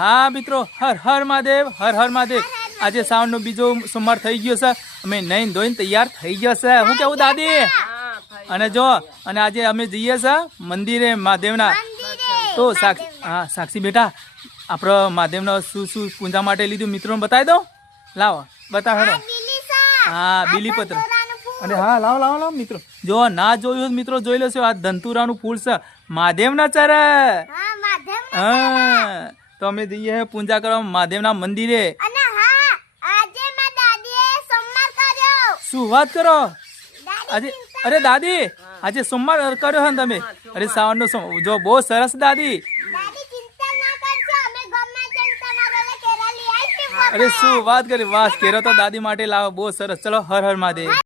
હા મિત્રો, હર હર મહાદેવ, હર હર મહાદેવ. આજે શ્રાવણનો બીજો સોમવાર થઈ ગયો છે. અમે નહીં ધોઈને તૈયાર થઈ ગયો છે. હું કેવું દાદી? અને જો અને આજે અમે જઈએ છે મંદિરે મહાદેવના. તો સાક્ષી બેટા, આપણે મહાદેવના શું શું પૂજા માટે લીધું મિત્રોને બતાવી દો. લાવો બતાવ હેડો. હા, બીલીપત્ર. અને હા, લાવો લાવો લાવો મિત્રો. જો ના જોયું મિત્રો જોઈ લેશો. આ ધંતુરાનું ફૂલ છે મહાદેવના ચરે. હા, તો અમે જઈએ પૂજા કરવા મહાદેવના મંદિરે. શું વાત કરો આજે? અરે દાદી, આજે સોમવાર કર્યો છે ને તમે? અરે શ્રાવણનો જો બહુ સરસ દાદી. અરે શું વાત કરી, વાસ કેરો તો દાદી માટે લાવો, બહુ સરસ. ચલો હર હર મહાદેવ.